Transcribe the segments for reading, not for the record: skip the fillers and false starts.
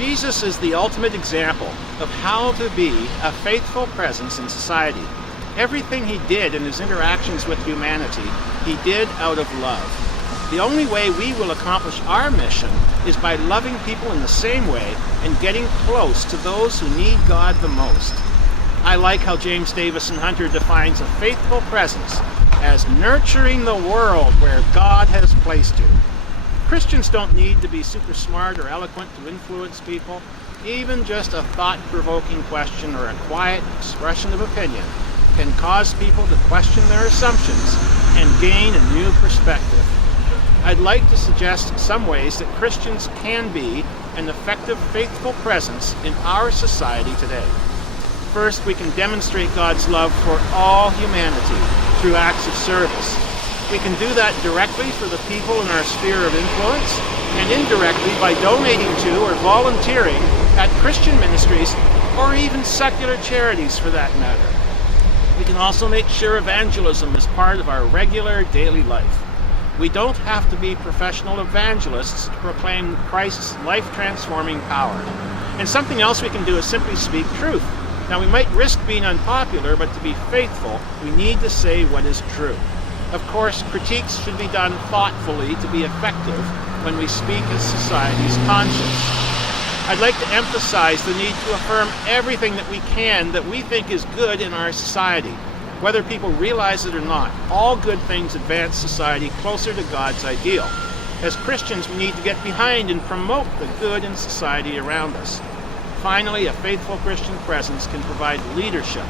Jesus is the ultimate example of how to be a faithful presence in society. Everything he did in his interactions with humanity, he did out of love. The only way we will accomplish our mission is by loving people in the same way and getting close to those who need God the most. I like how James Davison Hunter defines a faithful presence as nurturing the world where God has placed you. Christians don't need to be super smart or eloquent to influence people. Even just a thought-provoking question or a quiet expression of opinion can cause people to question their assumptions and gain a new perspective. I'd like to suggest some ways that Christians can be an effective, faithful presence in our society today. First, we can demonstrate God's love for all humanity through acts of service. We can do that directly for the people in our sphere of influence and indirectly by donating to or volunteering at Christian ministries or even secular charities for that matter. We can also make sure evangelism is part of our regular daily life. We don't have to be professional evangelists to proclaim Christ's life-transforming power. And something else we can do is simply speak truth. Now, we might risk being unpopular, but to be faithful, we need to say what is true. Of course, critiques should be done thoughtfully to be effective when we speak as society's conscience. I'd like to emphasize the need to affirm everything that we can that we think is good in our society. Whether people realize it or not, all good things advance society closer to God's ideal. As Christians, we need to get behind and promote the good in society around us. Finally, a faithful Christian presence can provide leadership.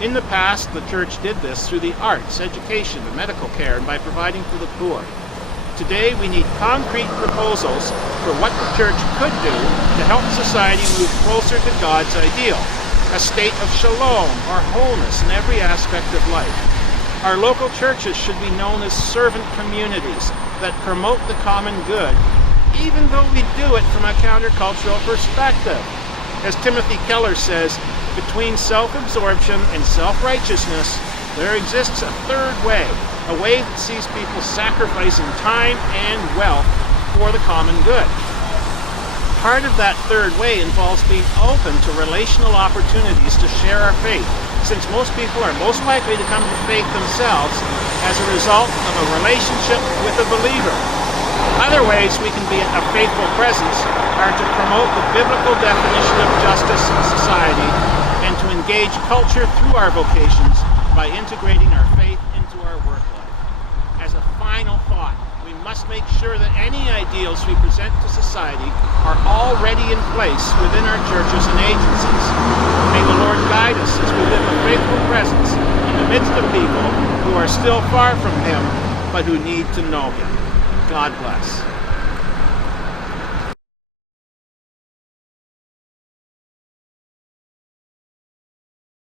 In the past, the church did this through the arts, education, and medical care, and by providing for the poor. Today, we need concrete proposals for what the church could do to help society move closer to God's ideal, a state of shalom or wholeness in every aspect of life. Our local churches should be known as servant communities that promote the common good, even though we do it from a countercultural perspective. As Timothy Keller says, between self-absorption and self-righteousness, there exists a third way, a way that sees people sacrificing time and wealth for the common good. Part of that third way involves being open to relational opportunities to share our faith, since most people are most likely to come to faith themselves as a result of a relationship with a believer. Other ways we can be a faithful presence are to promote the biblical definition of justice in society and to engage culture through our vocations by integrating our faith into our work life. As a final thought, we must make sure that any ideals we present to society are already in place within our churches and agencies. May the Lord guide us as we live a faithful presence in the midst of people who are still far from Him, but who need to know Him. God bless.